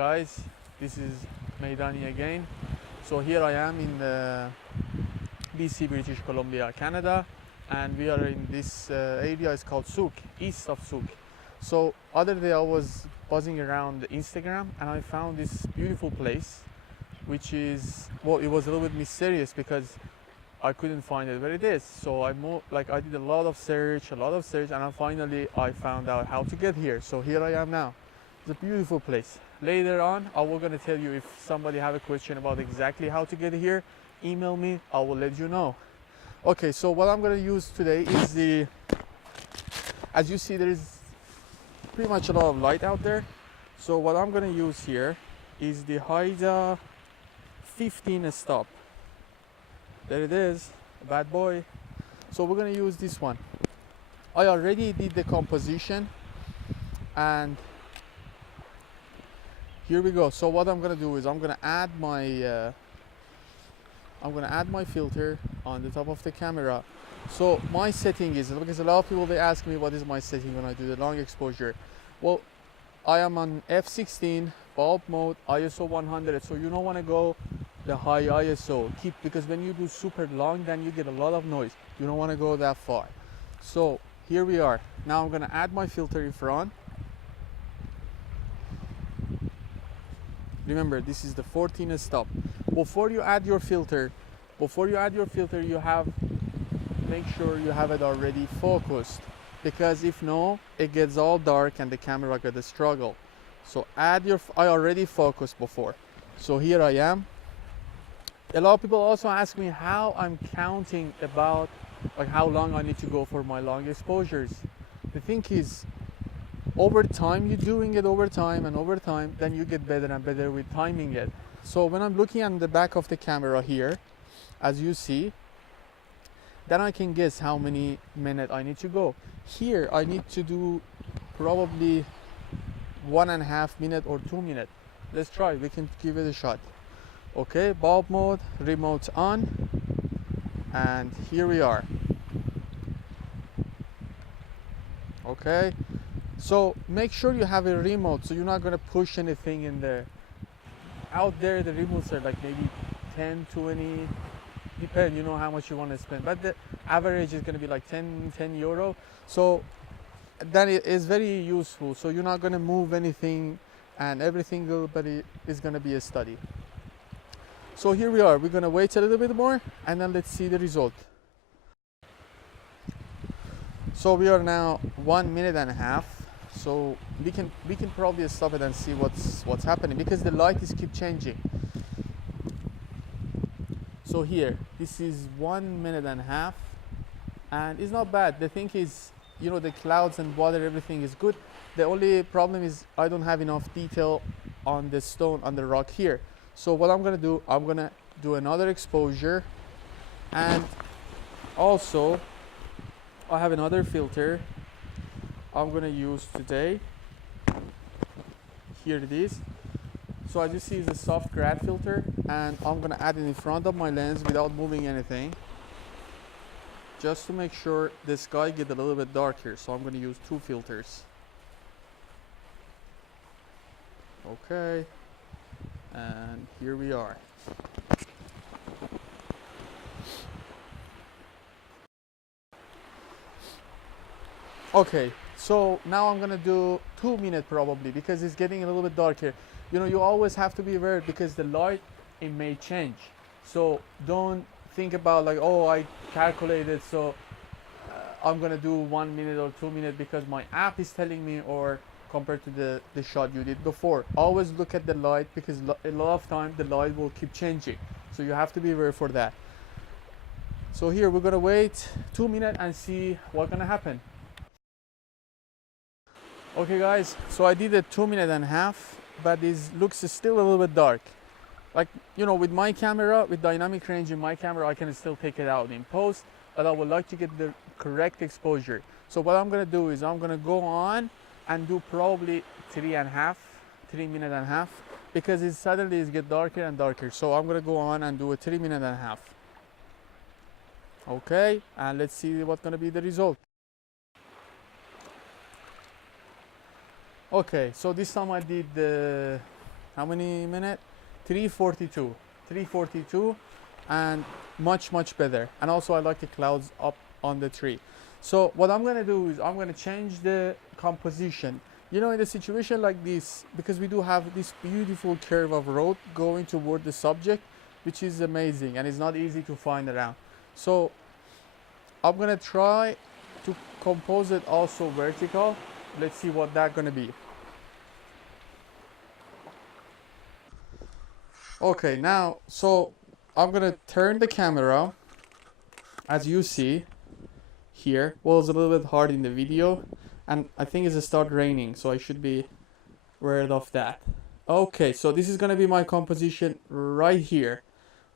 guys, this is Maidani again. So here I am in BC, British Columbia, Canada, and we are in this area. It's called Souk, east of Souk. So other day I was buzzing around Instagram and I found this beautiful place, which is, well, it was a little bit mysterious because I couldn't find it where it is. So I did a lot of search, and I finally found out how to get here. So here I am now. It's a beautiful place. Later on, I will gonna tell you if somebody have a question about exactly how to get here, email me, I will let you know. Okay, so what I'm gonna use today is as you see, there is pretty much a lot of light out there. So what I'm gonna use here is the Haida 15 stop. There it is, a bad boy. So we're gonna use this one. I already did the composition and here we go. So what I'm gonna do is I'm gonna add my filter on the top of the camera. So my setting is, because a lot of people they ask me what is my setting when I do the long exposure. Well, I am on f16 bulb mode, ISO 100. So you don't want to go the high ISO. Because when you do super long, then you get a lot of noise. You don't want to go that far. So here we are. Now I'm gonna add my filter in front. Remember, this is the 14 stop. Before you add your filter, you have make sure you have it already focused, because if no, it gets all dark and the camera gonna struggle. So I already focused before. So here I am. A lot of people also ask me how I'm counting about how long I need to go for my long exposures. The thing is, over time, you're doing it over time, then you get better and better with timing it. So when I'm looking at the back of the camera here, as you see, then I can guess how many minutes I need to go. Here I need to do probably 1.5 minutes or 2 minutes. Let's try, we can give it a shot. Okay, bulb mode, remote on, and here we are. Okay, so make sure you have a remote, so you're not going to push anything in there. Out there the remotes are like maybe 10, 20, depend, you know how much you want to spend, but the average is going to be like 10 euro. So that is very useful, so you're not going to move anything and everything is going to be a study. So here we are. We're going to wait a little bit more and then let's see the result. So we are now 1.5 minutes. So we can probably stop it and see what's happening, because the light is keep changing. So here, this is 1.5 minutes and it's not bad. The thing is, you know, the clouds and water, everything is good. The only problem is I don't have enough detail on the stone, on the rock here. So what I'm gonna do another exposure, and also I have another filter I'm gonna use today. Here it is. So as you see, it's a soft grad filter, and I'm gonna add it in front of my lens without moving anything, just to make sure the sky get a little bit darker. So I'm gonna use 2 filters. Okay, and here we are. Okay, so now I'm gonna do 2 minutes probably, because it's getting a little bit darker. You know, you always have to be aware, because the light, it may change. So don't think about like, oh, I calculated, so I'm gonna do 1 minute or 2 minutes because my app is telling me, or compared to the shot you did before. Always look at the light, because a lot of time the light will keep changing. So you have to be aware for that. So here we're gonna wait 2 minutes and see what's gonna happen. Okay guys, so I did a 2.5 minutes, but it looks still a little bit dark. Like, you know, with my camera, with dynamic range in my camera, I can still take it out in post, but I would like to get the correct exposure. So what I'm gonna do is I'm gonna go on and do probably 3.5 minutes, because it suddenly get darker and darker. So I'm gonna go on and do a 3.5 minutes. Okay, and let's see what's gonna be the result. Okay, so this time I did how many minutes? 342. 342, and much better. And also I like the clouds up on the tree. So what I'm gonna do is I'm gonna change the composition. You know, in a situation like this, because we do have this beautiful curve of road going toward the subject, which is amazing and it's not easy to find around. So I'm gonna try to compose it also vertical. Let's see what that's gonna be. Okay, now, so I'm gonna turn the camera, as you see here. Well, it's a little bit hard in the video, and I think it's start raining, so I should be aware of that. Okay, so this is gonna be my composition right here.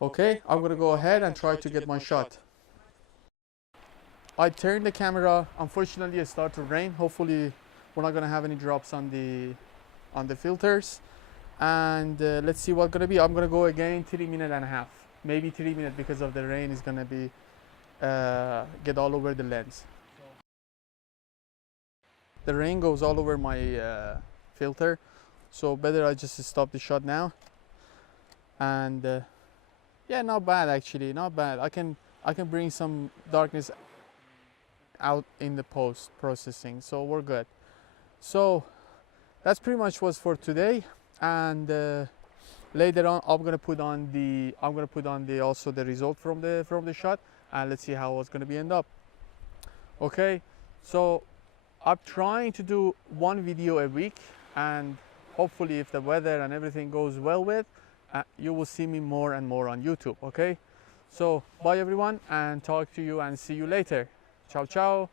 Okay, I'm gonna go ahead and try to get my shot. I turned the camera. Unfortunately, it started to rain. Hopefully, we're not gonna have any drops on the filters. And let's see what's gonna be. I'm gonna go again 3.5 minutes, maybe 3 minutes, because of the rain is gonna be get all over the lens. The rain goes all over my filter, so better I just stop the shot now. And yeah, not bad actually, not bad. I can bring some darkness out in the post processing, so we're good. So that's pretty much was for today. And later on I'm gonna put on the also the result from the shot, and let's see how it's gonna be end up. Okay, so I'm trying to do one video a week, and hopefully if the weather and everything goes well with, you will see me more and more on YouTube. Okay, so bye everyone, and talk to you and see you later. Ciao ciao.